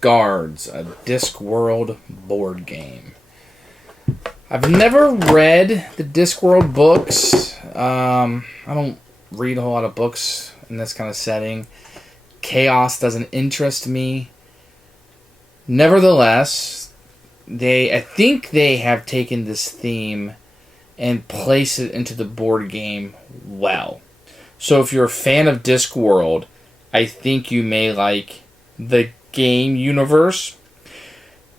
Guards, a Discworld board game. I've never read the Discworld books. I don't read a whole lot of books in this kind of setting. Chaos doesn't interest me. Nevertheless, I think they have taken this theme and placed it into the board game well. So if you're a fan of Discworld, I think you may like the game universe.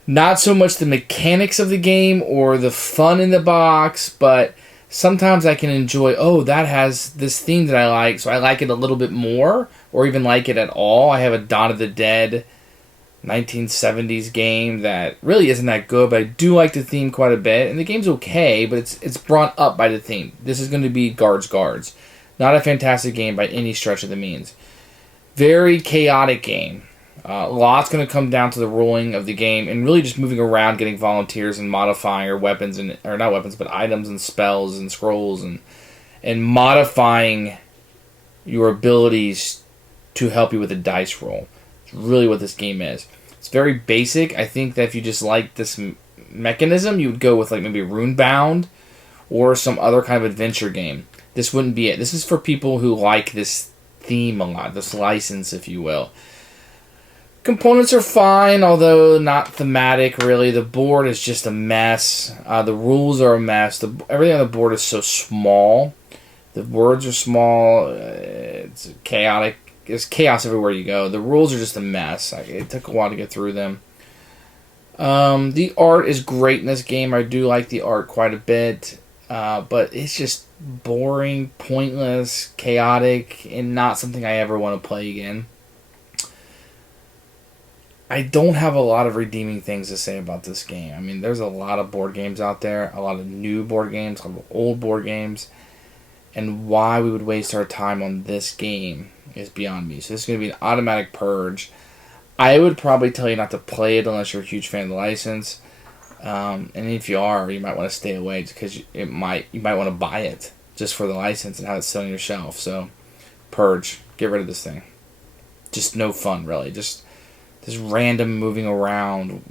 Not so much the mechanics of the game or the fun in the box, but sometimes I can enjoy, that has this theme that I like, so I like it a little bit more, or even like it at all. I have a Dawn of the Dead 1970s game that really isn't that good, but I do like the theme quite a bit, and the game's okay, but it's brought up by the theme. This is going to be Guards. Not a fantastic game by any stretch of the means. Very chaotic game. Lots going to come down to the ruling of the game and really just moving around, getting volunteers and modifying your weapons, or not weapons, but items and spells and scrolls and modifying your abilities to help you with a dice roll. It's really what this game is. It's very basic. I think that if you just like this mechanism, you would go with like maybe Runebound or some other kind of adventure game. This wouldn't be it. This is for people who like this theme a lot, this license, if you will. Components are fine, although not thematic, really. The board is just a mess. The rules are a mess. Everything on the board is so small. The words are small. It's chaotic. There's chaos everywhere you go. The rules are just a mess. It took a while to get through them. The art is great in this game. I do like the art quite a bit. But it's just boring, pointless, chaotic, and not something I ever want to play again. I don't have a lot of redeeming things to say about this game. I mean, there's a lot of board games out there, a lot of new board games, a lot of old board games, and why we would waste our time on this game is beyond me. So this is going to be an automatic purge. I would probably tell you not to play it unless you're a huge fan of the license. And if you are, you might want to stay away because you might want to buy it just for the license and have it sit on your shelf. So, purge. Get rid of this thing. Just no fun, really. Just random moving around.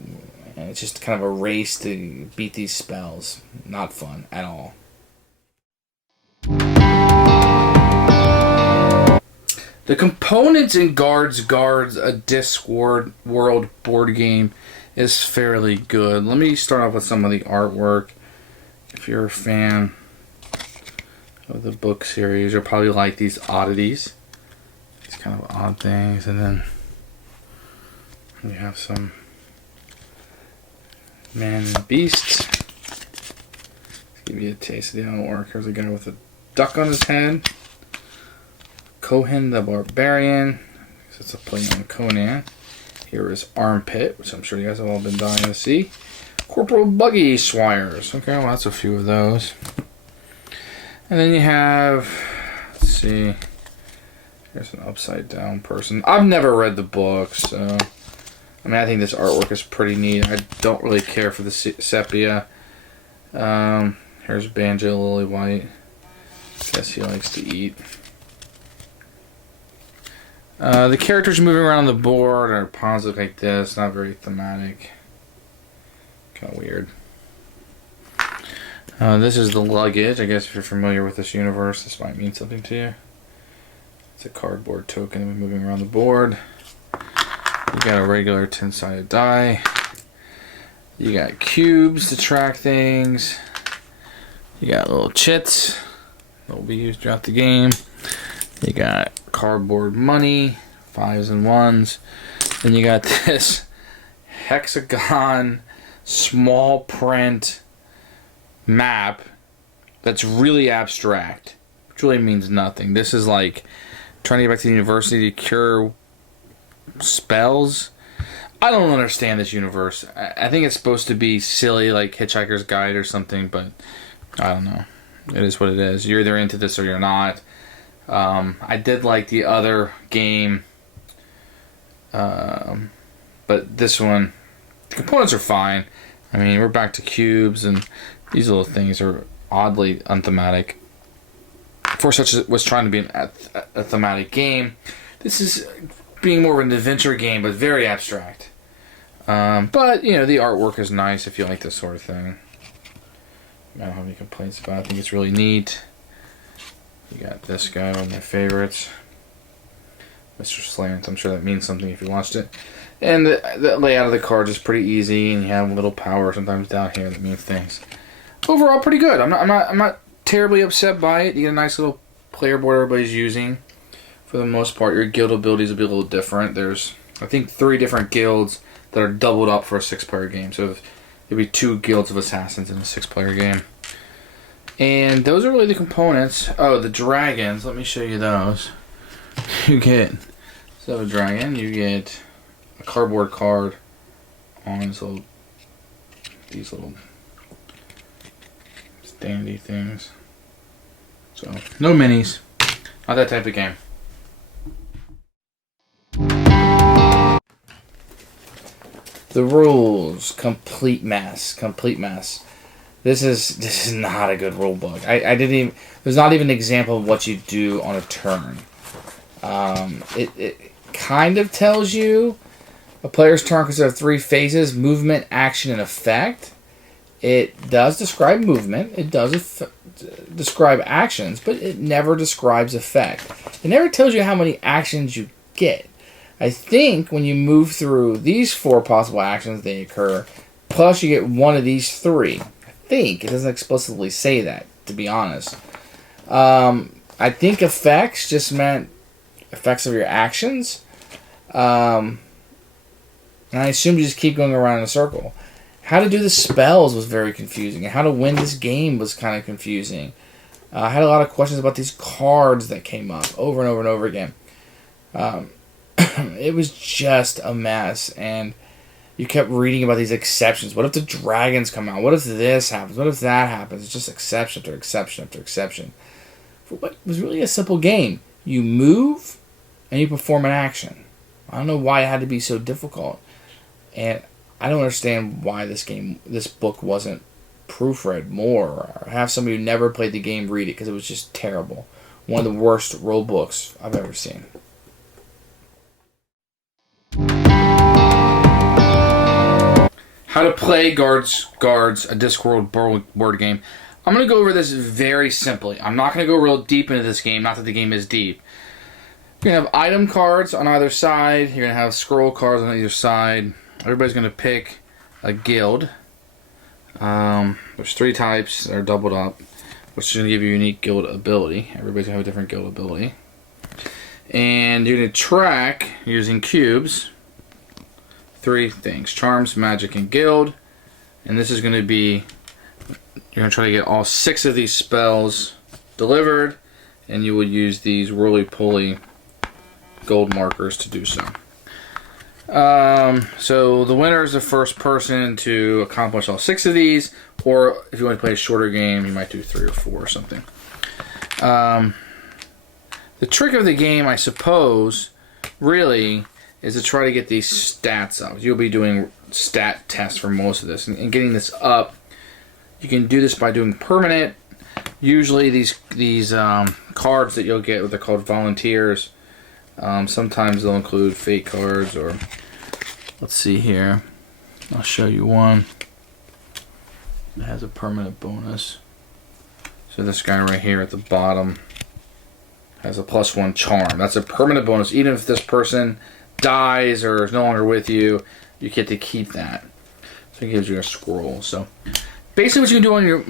And it's just kind of a race to beat these spells. Not fun at all. The components in Guards, a Discworld board game, is fairly good. Let me start off with some of the artwork. If you're a fan of the book series, you'll probably like these oddities. These kind of odd things. And then you have some man and beasts. Let's give you a taste of the artwork. Here's a guy with a duck on his head. Cohen the Barbarian. It's a play on Conan. Here is Armpit, which I'm sure you guys have all been dying to see. Corporal Buggy Swires. Okay, well, that's a few of those. And then you have, let's see, here's an upside down person. I've never read the book, so, I mean, I think this artwork is pretty neat. I don't really care for the sepia. Here's Banjo Lillywhite. Guess he likes to eat. The characters moving around on the board are pawns look like this, not very thematic. Kind of weird. This is the luggage. I guess if you're familiar with this universe, this might mean something to you. It's a cardboard token moving around the board. You got a regular 10-sided die. You got cubes to track things. You got little chits that will be used throughout the game. You got cardboard money, 5s and 1s. Then you got this hexagon small print map that's really abstract, which really means nothing. This is like trying to get back to the university to cure spells. I don't understand this universe. I think it's supposed to be silly, like Hitchhiker's Guide or something, but I don't know. It is what it is. You're either into this or you're not. I did like the other game, but this one, the components are fine. I mean, we're back to cubes, and these little things are oddly unthematic. For such as was trying to be a thematic game, this is being more of an adventure game, but very abstract. But, you know, the artwork is nice if you like this sort of thing. I don't have any complaints about it. I think it's really neat. You got this guy, one of my favorites. Mr. Slant. I'm sure that means something if you watched it. And the layout of the cards is pretty easy, and you have a little power sometimes down here that means things. Overall, pretty good. I'm not terribly upset by it. You get a nice little player board everybody's using. For the most part, your guild abilities will be a little different. There's, I think, 3 different guilds that are doubled up for a 6-player game. So there'll be 2 guilds of assassins in a 6-player game. And those are really the components. Oh, the dragons. Let me show you those. You get, instead of a dragon, you get a cardboard card on these little standy things. So, no minis. Not that type of game. The rules, complete mess. This is not a good rule book. I didn't even. There's not even an example of what you do on a turn. It kind of tells you a player's turn consists of 3 phases: movement, action, and effect. It does describe movement. It does describe actions, but it never describes effect. It never tells you how many actions you get. I think when you move through these 4 possible actions, they occur, plus you get one of these 3. I think. It doesn't explicitly say that, to be honest. I think effects just meant effects of your actions. And I assume you just keep going around in a circle. How to do the spells was very confusing. And how to win this game was kind of confusing. I had a lot of questions about these cards that came up over and over and over again. It was just a mess, and you kept reading about these exceptions. What if the dragons come out? What if this happens? What if that happens? It's just exception after exception after exception. For what was really a simple game. You move, and you perform an action. I don't know why it had to be so difficult. And I don't understand why this book wasn't proofread more, or have somebody who never played the game read it, because it was just terrible. One of the worst rule books I've ever seen. How to play Guards, a Discworld board game. I'm going to go over this very simply. I'm not going to go real deep into this game, not that the game is deep. You're going to have item cards on either side. You're going to have scroll cards on either side. Everybody's going to pick a guild. There's 3 types that are doubled up, which is going to give you a unique guild ability. Everybody's going to have a different guild ability. And you're going to track using cubes 3 things: charms, magic, and guild. And this is going to be, you're going to try to get all 6 of these spells delivered, and you will use these roly-poly gold markers to do so. So the winner is the first person to accomplish all 6 of these, or if you want to play a shorter game, you might do 3 or 4 or something. The trick of the game, I suppose, really, is to try to get these stats up. You'll be doing stat tests for most of this, and getting this up, you can do this by doing permanent. Usually these cards that you'll get, what they're called volunteers, sometimes they'll include fate cards, or let's see here, I'll show you one that has a permanent bonus. So this guy right here at the bottom has a +1 charm. That's a permanent bonus. Even if this person dies or is no longer with you, you get to keep that. So it gives you a scroll. So basically what you can do on your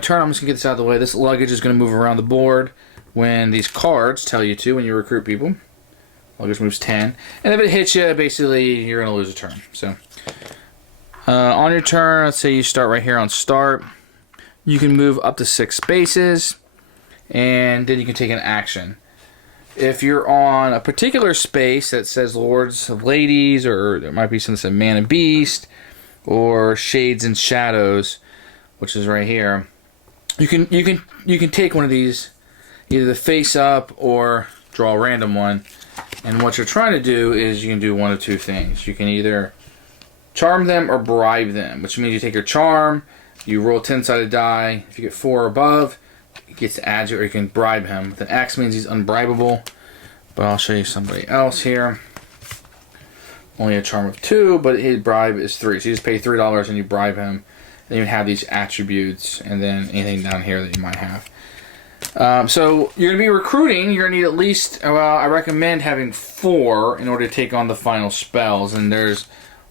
turn, I'm just going to get this out of the way. This luggage is going to move around the board when these cards tell you to, when you recruit people. Luggage moves 10. And if it hits you, basically you're going to lose a turn. So on your turn, let's say you start right here on start. You can move up to 6 spaces, and then you can take an action. If you're on a particular space that says Lords of Ladies, or there might be something that says Man and Beast, or Shades and Shadows, which is right here, you can take one of these, either the face up or draw a random one. And what you're trying to do is you can do one of 2 things. You can either charm them or bribe them, which means you take your charm, you roll a 10-sided die. If you get 4 or above, it gets to add you, or you can bribe him. With an X means he's unbribable. But I'll show you somebody else here. only a charm of 2, but his bribe is 3. So you just pay $3 and you bribe him. And you have these attributes and then anything down here that you might have. So you're going to be recruiting. You're going to need at least, well, I recommend having 4 in order to take on the final spells. And there's,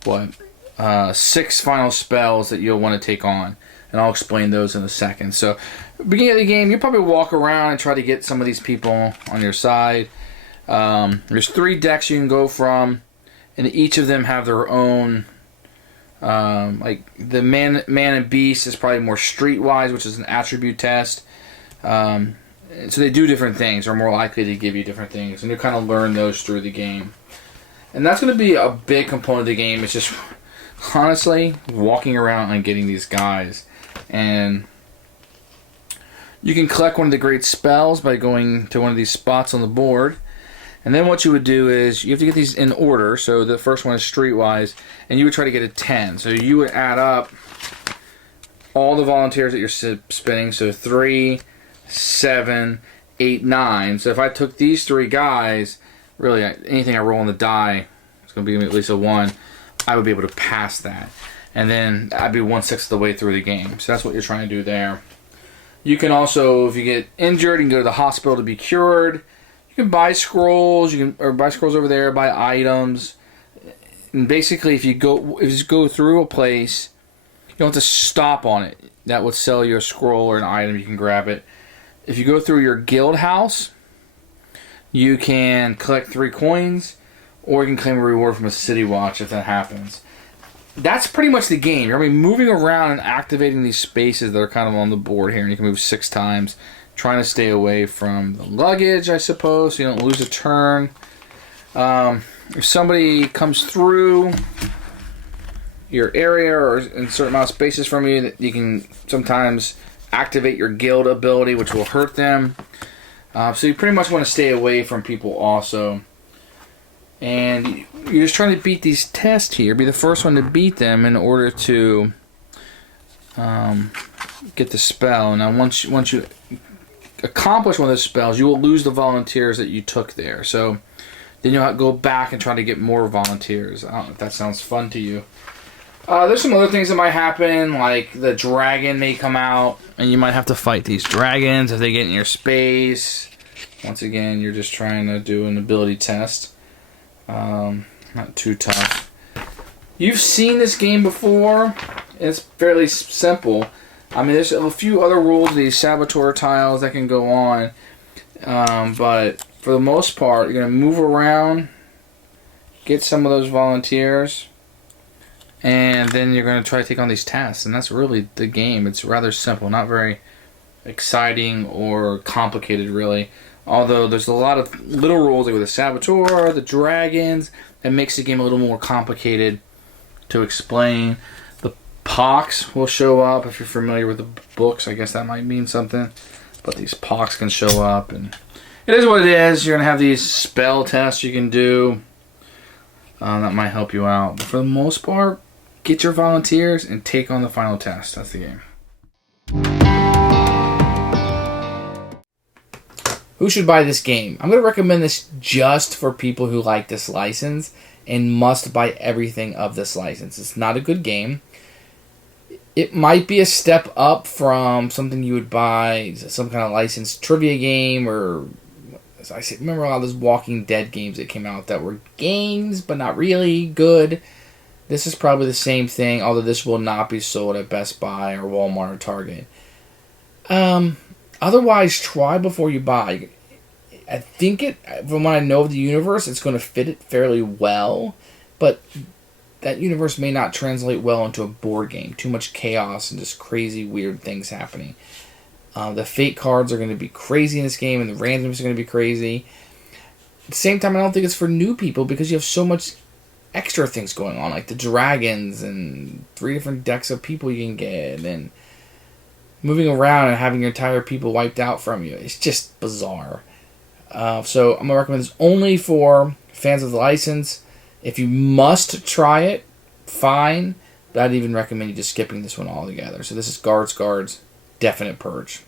6 final spells that you'll want to take on. And I'll explain those in a second. So, beginning of the game, you probably walk around and try to get some of these people on your side. There's 3 decks you can go from. And each of them have their own, like the man and beast is probably more streetwise, which is an attribute test. So they do different things, are more likely to give you different things, and you kind of learn those through the game. And that's going to be a big component of the game. It's just, honestly, walking around and getting these guys. And you can collect one of the great spells by going to one of these spots on the board. And then what you would do is, you have to get these in order. So the first one is streetwise, and you would try to get a 10. So you would add up all the volunteers that you're spinning. So 3, 7, 8, 9. So if I took these 3 guys, really anything I roll on the die, it's going to be at least a 1, I would be able to pass that. And then I'd be 1/6 of the way through the game. So that's what you're trying to do there. You can also, if you get injured, you can go to the hospital to be cured. You can buy scrolls. Or buy scrolls over there. Buy items. And basically, if you go through a place, you don't have to stop on it. That would sell you a scroll or an item. You can grab it. If you go through your guild house, you can collect 3 coins, or you can claim a reward from a city watch if that happens. That's pretty much the game. You're going to be moving around and activating these spaces that are kind of on the board here, and you can move 6 times. Trying to stay away from the luggage, I suppose, so you don't lose a turn. If somebody comes through your area or in a certain amount of spaces from you, that you can sometimes activate your guild ability, which will hurt them. So you pretty much want to stay away from people also. And you're just trying to beat these tests here. Be the first one to beat them in order to get the spell. Now once you accomplish one of those spells, you will lose the volunteers that you took there. So then you'll have to go back and try to get more volunteers. I don't know if that sounds fun to you. There's some other things that might happen, like the dragon may come out, and you might have to fight these dragons if they get in your space. Once again, you're just trying to do an ability test. Not too tough. You've seen this game before. It's fairly simple. I mean, there's a few other rules, these saboteur tiles that can go on. But for the most part, you're going to move around, get some of those volunteers, and then you're going to try to take on these tasks. And that's really the game. It's rather simple, not very exciting or complicated, really. Although there's a lot of little rules, like with the saboteur, the dragons, that makes the game a little more complicated to explain. The pox will show up. If you're familiar with the books, I guess that might mean something. But these pox can show up, and it is what it is. You're going to have these spell tests you can do. That might help you out. But for the most part, get your volunteers and take on the final test. That's the game. Who should buy this game? I'm going to recommend this just for people who like this license and must buy everything of this license. It's not a good game. It might be a step up from something you would buy, some kind of licensed trivia game, or as I said, remember a lot of those Walking Dead games that came out that were games but not really good. This is probably the same thing, although this will not be sold at Best Buy or Walmart or Target. Otherwise, try before you buy. I think from what I know of the universe, it's going to fit it fairly well, but that universe may not translate well into a board game. Too much chaos and just crazy, weird things happening. The fate cards are going to be crazy in this game, and the randoms are going to be crazy. At the same time, I don't think it's for new people because you have so much extra things going on, like the dragons and 3 different decks of people you can get, and moving around and having your entire people wiped out from you. It's just bizarre. So I'm going to recommend this only for fans of the license. If you must try it, fine. But I'd even recommend you just skipping this one altogether. So this is Guards, Definite Purge.